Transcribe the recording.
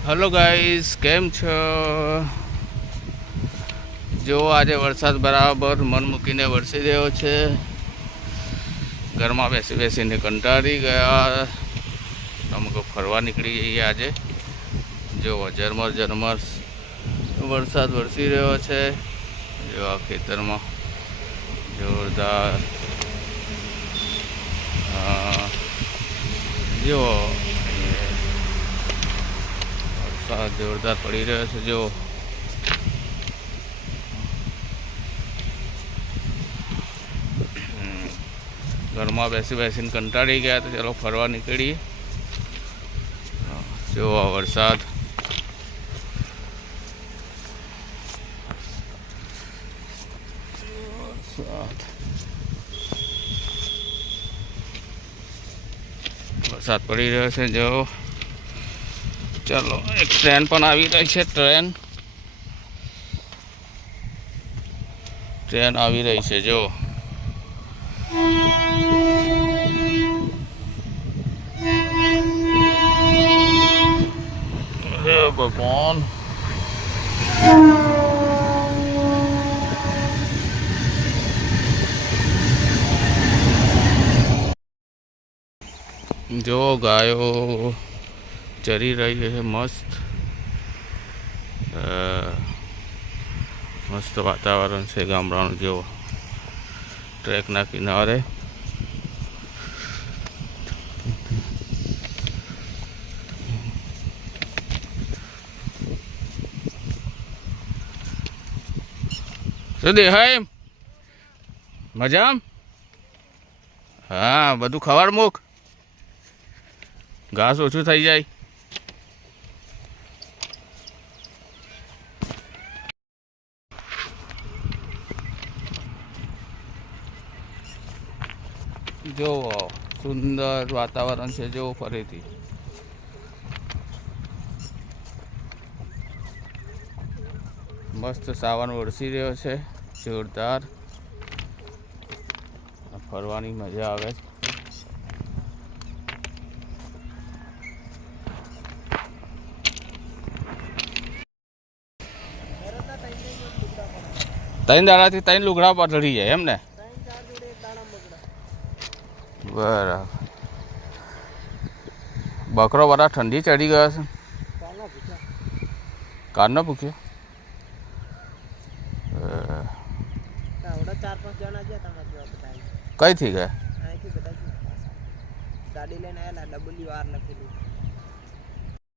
Hello guys, केम छो? जो आज वरसाद बराबर मन मूकीने वरसी रह्यो छे। घरमां बेसी बेसीने कंटाળી गया। अमुक फरवा निकળી जईए आज। जो झरमर झरमर वरसाद वरसी रह्यो छे। जो आ खेतरमां जोरदार जो वरसाद जोरदार पड़ी रह्यो छे। जो घरमां बेसी बेसीने कंटाળી गया तो चलो फरवा निकळीए। जो आ वरसाद वरसाद पड़ी रह्यो छे। जो चलो एक ट्रेन पण आवी रही छे। ट्रेन आवी रही छे। जो भगवान जो गायो चरी रही है। मस्त मस्त वातावरण से गामडानुं। जो ट्रेक ना किनारे શું દેખાય? મજામ? હા, બધું ખવાડ મૂક, ઘાસ ઓછું થઈ જાય। જો સુંદર વાતાવરણ છે। જો ફરીથી મસ્ત સાવન વરસી રહ્યો છે। જોરદાર ફરવાની મજા આવે છે। ત્રણ દાડાથી ત્રણ લુગડા પધળી જાય એમ ને? બરાબર। બકરો બધા ઠંડી ચડી ગયો છે। કારનો ભૂખ્યો? કઈ થી ગયા? ગાડી લઈને આવેલા, ડબલ્યુ આર લખેલું।